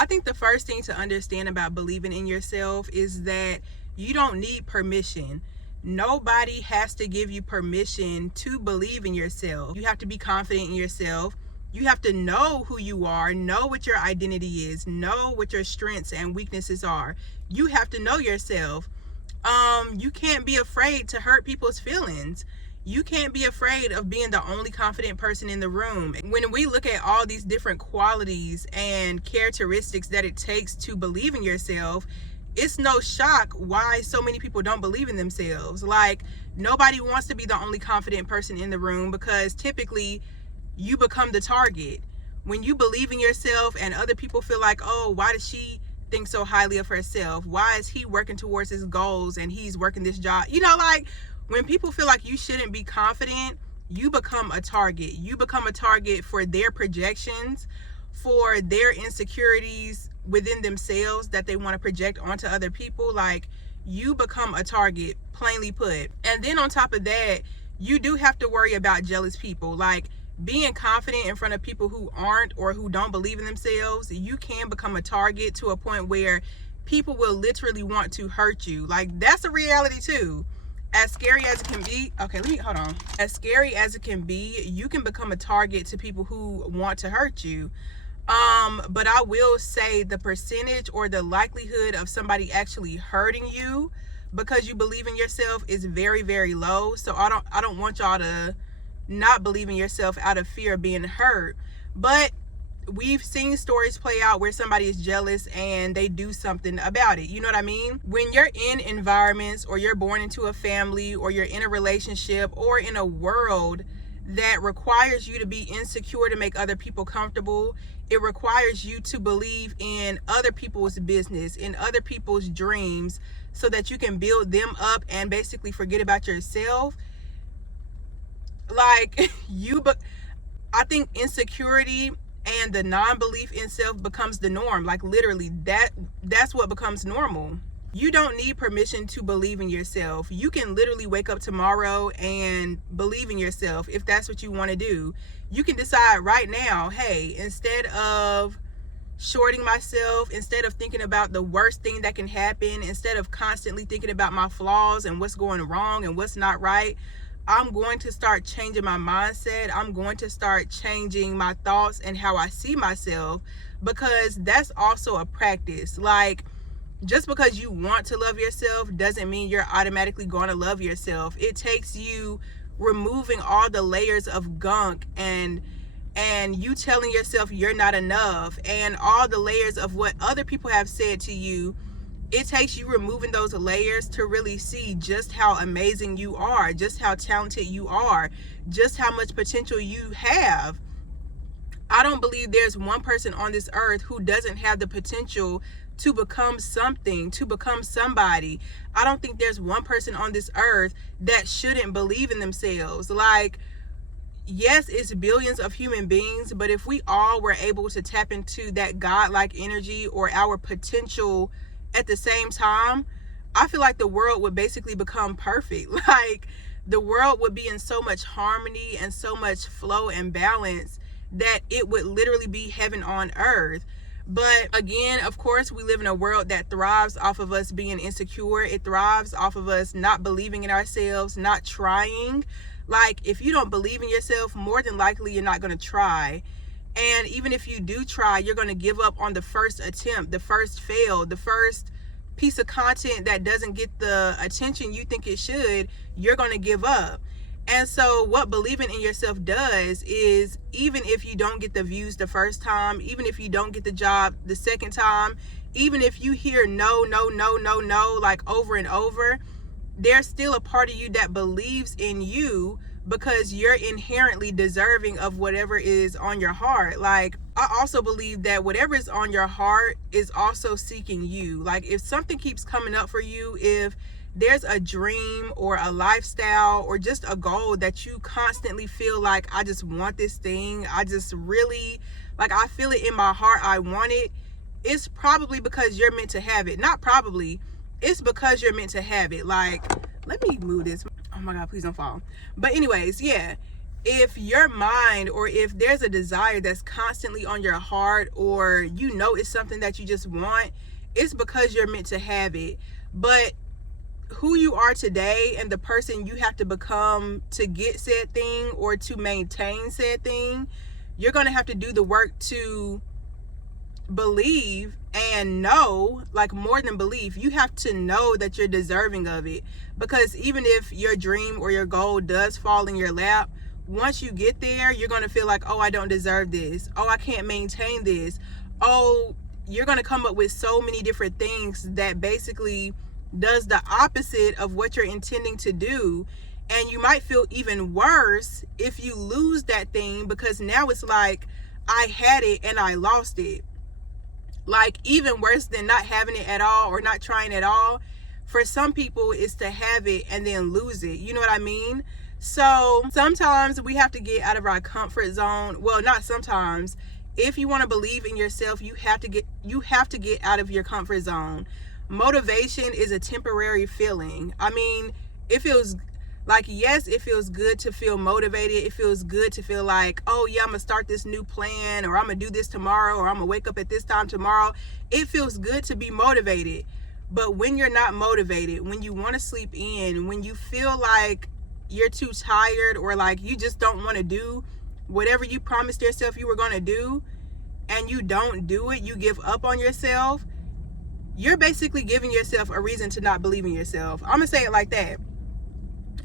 I think the first thing to understand about believing in yourself is that you don't need permission. Nobody has to give you permission to believe in yourself. You have to be confident in yourself. You have to know who you are, know what your identity is, know what your strengths and weaknesses are. You have to know yourself. You can't be afraid to hurt people's feelings. You can't be afraid of being the only confident person in the room. When we look at all these different qualities and characteristics that it takes to believe in yourself, it's no shock why so many people don't believe in themselves. Like, nobody wants to be the only confident person in the room, because typically you become the target. When you believe in yourself and other people feel like, oh, why does she think so highly of herself? Why is he working towards his goals and he's working this job? Like, when people feel like you shouldn't be confident, you become a target. You become a target for their projections, for their insecurities within themselves that they want to project onto other people. Like, you become a target, plainly put. And then on top of that, you do have to worry about jealous people. Like, being confident in front of people who aren't or who don't believe in themselves, you can become a target to a point where people will literally want to hurt you. Like, that's a reality too. As scary as it can be, hold on. As scary as it can be, you can become a target to people who want to hurt you. But I will say the percentage or the likelihood of somebody actually hurting you because you believe in yourself is very, very low. So I don't want y'all to not believe in yourself out of fear of being hurt. But we've seen stories play out where somebody is jealous and they do something about it. You know what I mean? When you're in environments, or you're born into a family, or you're in a relationship, or in a world that requires you to be insecure to make other people comfortable, it requires you to believe in other people's business, in other people's dreams, so that you can build them up and basically forget about yourself. Like, I think insecurity and the non-belief in self becomes the norm. Like, literally, that's what becomes normal. You don't need permission to believe in yourself. You can literally wake up tomorrow and believe in yourself if that's what you want to do. You can decide right now, hey, instead of shorting myself, instead of thinking about the worst thing that can happen, instead of constantly thinking about my flaws and what's going wrong and what's not right, I'm going to start changing my mindset. I'm going to start changing my thoughts and how I see myself, because that's also a practice. Like, just because you want to love yourself doesn't mean you're automatically going to love yourself. It takes you removing all the layers of gunk and you telling yourself you're not enough, and all the layers of what other people have said to you. It takes you removing those layers to really see just how amazing you are, just how talented you are, just how much potential you have. I don't believe there's one person on this earth who doesn't have the potential to become something, to become somebody. I don't think there's one person on this earth that shouldn't believe in themselves. Like, yes, it's billions of human beings, but if we all were able to tap into that godlike energy or our potential at the same time, I feel like the world would basically become perfect. Like, the world would be in so much harmony and so much flow and balance that it would literally be heaven on earth. But again, of course, we live in a world that thrives off of us being insecure. It thrives off of us not believing in ourselves, not trying. Like, if you don't believe in yourself, more than likely you're not going to try. And even if you do try, you're going to give up on the first attempt, the first fail, the first piece of content that doesn't get the attention you think it should. You're going to give up. And so what believing in yourself does is, even if you don't get the views the first time, even if you don't get the job the second time, even if you hear no, like over and over, there's still a part of you that believes in you, because you're inherently deserving of whatever is on your heart. Like, I also believe that whatever is on your heart is also seeking you. Like, if something keeps coming up for you, if there's a dream or a lifestyle or just a goal that you constantly feel like, I just want this thing, I just really, like, I feel it in my heart, I want it, it's probably because you're meant to have it. Not probably, it's because you're meant to have it. Like, let me move this. Oh my God, please don't fall. But anyways, yeah, if your mind, or if there's a desire that's constantly on your heart, or you know it's something that you just want, it's because you're meant to have it. But who you are today and the person you have to become to get said thing or to maintain said thing, you're going to have to do the work to believe and know, like more than believe, you have to know that you're deserving of it. Because even if your dream or your goal does fall in your lap, once you get there, you're going to feel like, oh, I don't deserve this. Oh, I can't maintain this. Oh, you're going to come up with so many different things that basically does the opposite of what you're intending to do. And you might feel even worse if you lose that thing, because now it's like, I had it and I lost it. Like, even worse than not having it at all or not trying at all, for some people is to have it and then lose it. You know what I mean? So sometimes we have to get out of our comfort zone. Well, not sometimes. If you want to believe in yourself, you have to get out of your comfort zone. Motivation is a temporary feeling. I mean, it feels like, yes, it feels good to feel motivated. It feels good to feel like, oh yeah, I'm gonna start this new plan, or I'm gonna do this tomorrow, or I'm gonna wake up at this time tomorrow. It feels good to be motivated. But when you're not motivated, when you want to sleep in, when you feel like you're too tired, or like you just don't want to do whatever you promised yourself you were going to do, and you don't do it, you give up on yourself, you're basically giving yourself a reason to not believe in yourself. I'm gonna say it like that.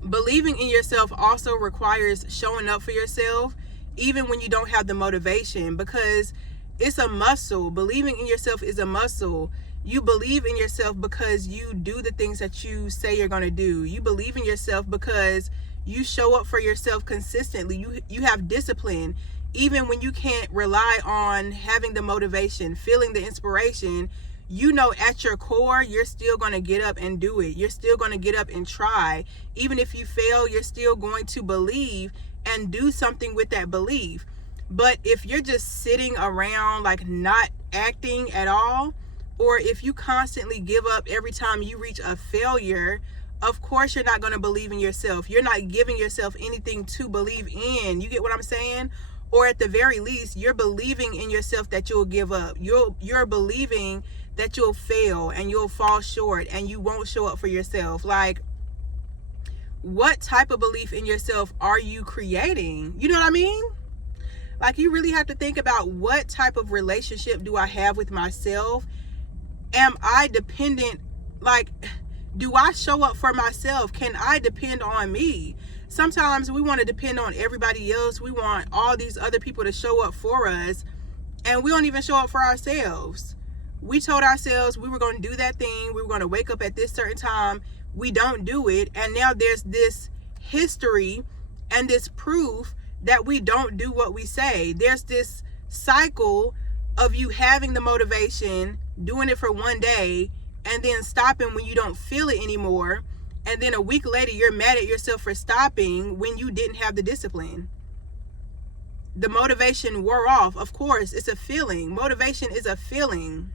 Believing in yourself also requires showing up for yourself, even when you don't have the motivation, because it's a muscle. Believing in yourself is a muscle. You believe in yourself because you do the things that you say you're going to do. You believe in yourself because you show up for yourself consistently. You have discipline. Even when you can't rely on having the motivation, feeling the inspiration, you know at your core, you're still going to get up and do it. You're still going to get up and try. Even if you fail, you're still going to believe and do something with that belief. But if you're just sitting around, like not acting at all, or if you constantly give up every time you reach a failure, of course you're not going to believe in yourself. You're not giving yourself anything to believe in. You get what I'm saying? Or at the very least, you're believing in yourself that you'll give up. You're believing that you'll fail and you'll fall short and you won't show up for yourself. Like, what type of belief in yourself are you creating? You know what I mean? Like, you really have to think about, what type of relationship do I have with myself? Am I dependent? Like, do I show up for myself? Can I depend on me? Sometimes we want to depend on everybody else. We want all these other people to show up for us, and we don't even show up for ourselves. We told ourselves we were going to do that thing. We were going to wake up at this certain time. We don't do it. And now there's this history and this proof that we don't do what we say. There's this cycle of you having the motivation, doing it for one day, and then stopping when you don't feel it anymore. And then a week later, you're mad at yourself for stopping when you didn't have the discipline. The motivation wore off. Of course, it's a feeling. Motivation is a feeling.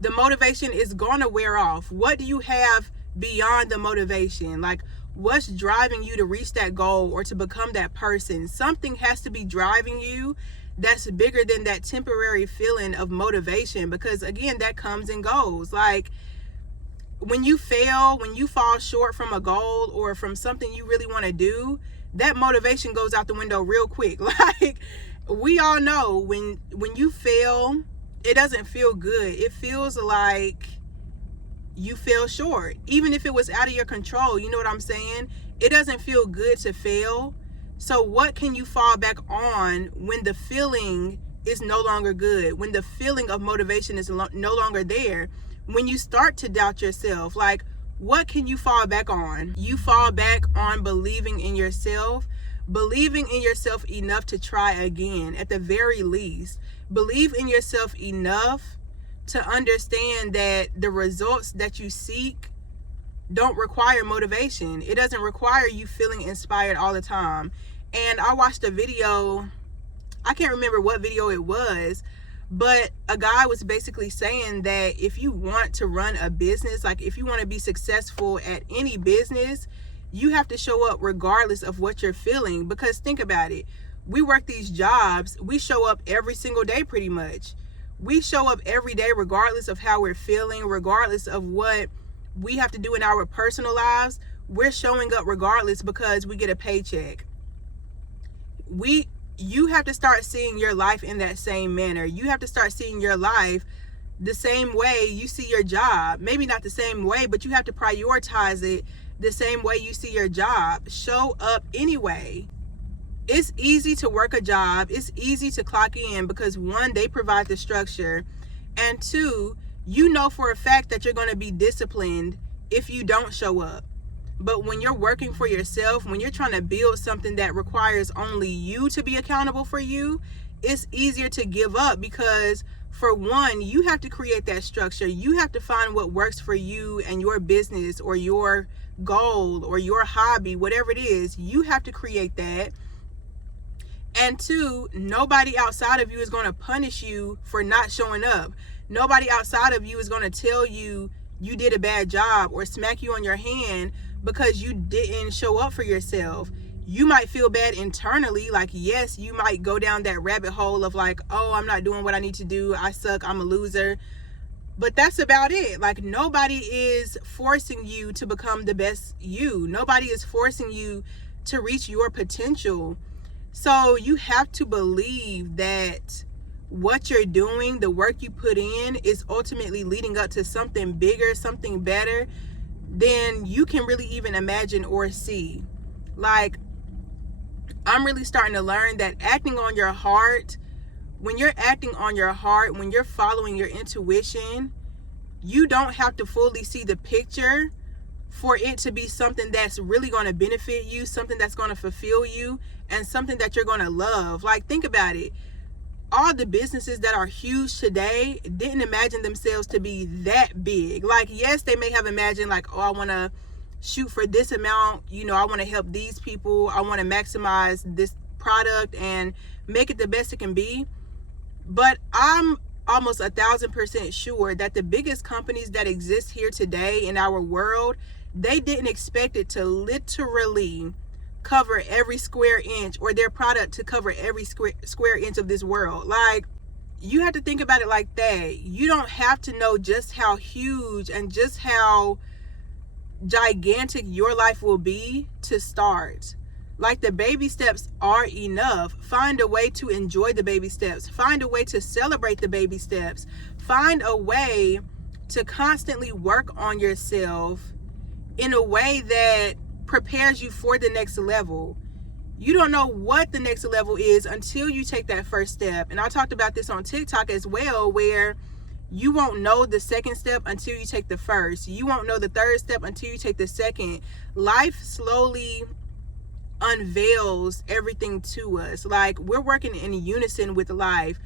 The motivation is going to wear off. What do you have beyond the motivation? Like, what's driving you to reach that goal or to become that person? Something has to be driving you that's bigger than that temporary feeling of motivation, because again, that comes and goes. Like, when you fail, when you fall short from a goal or from something you really want to do, that motivation goes out the window real quick. Like, we all know when you fail, it doesn't feel good. It feels like you fell short, even if it was out of your control. You know what I'm saying? It doesn't feel good to fail. So what can you fall back on when the feeling is no longer good, when the feeling of motivation is no longer there? When you start to doubt yourself, like, what can you fall back on? You fall back on believing in yourself, believing in yourself enough to try again. At the very least, believe in yourself enough to understand that the results that you seek don't require motivation. It doesn't require you feeling inspired all the time. And I watched a video, I can't remember what video it was, but a guy was basically saying that if you want to run a business, like if you want to be successful at any business, You have to show up regardless of what you're feeling, because think about it. We work these jobs, we show up every single day pretty much. We show up every day regardless of how we're feeling, regardless of what we have to do in our personal lives. We're showing up regardless because we get a paycheck. You have to start seeing your life in that same manner. You have to start seeing your life the same way you see your job. Maybe not the same way, but you have to prioritize it the same way you see your job. Show up anyway. It's easy to work a job. It's easy to clock in because one, they provide the structure, and two, you know for a fact that you're going to be disciplined if you don't show up. But when you're working for yourself, when you're trying to build something that requires only you to be accountable for you, it's easier to give up because, for one, you have to create that structure. You have to find what works for you and your business or your goal or your hobby, whatever it is. You have to create that. And two, nobody outside of you is going to punish you for not showing up. Nobody outside of you is going to tell you you did a bad job or smack you on your hand because you didn't show up for yourself. You might feel bad internally, like, yes, you might go down that rabbit hole of like, oh, I'm not doing what I need to do, I suck, I'm a loser. But that's about it. Like, nobody is forcing you to become the best you. Nobody is forcing you to reach your potential. So you have to believe that what you're doing, the work you put in, is ultimately leading up to something bigger, something better than you can really even imagine or see. Like, I'm really starting to learn that acting on your heart, when you're acting on your heart, when you're following your intuition, you don't have to fully see the picture for it to be something that's really going to benefit you, something that's going to fulfill you, and something that you're going to love. Like, think about it. All the businesses that are huge today didn't imagine themselves to be that big. Like, yes, they may have imagined like, oh, I want to shoot for this amount. You know, I want to help these people. I want to maximize this product and make it the best it can be. But I'm almost 1,000% sure that the biggest companies that exist here today in our world, they didn't expect it to literally cover every square inch, or their product to cover every square inch of this world. Like, you have to think about it like that. You don't have to know just how huge and just how gigantic your life will be to start. Like, the baby steps are enough. Find a way to enjoy the baby steps. Find a way to celebrate the baby steps. Find a way to constantly work on yourself in a way that prepares you for the next level. You don't know what the next level is until you take that first step. And I talked about this on TikTok as well, where you won't know the second step until you take the first. You won't know the third step until you take the second. Life slowly unveils everything to us. Like, we're working in unison with life.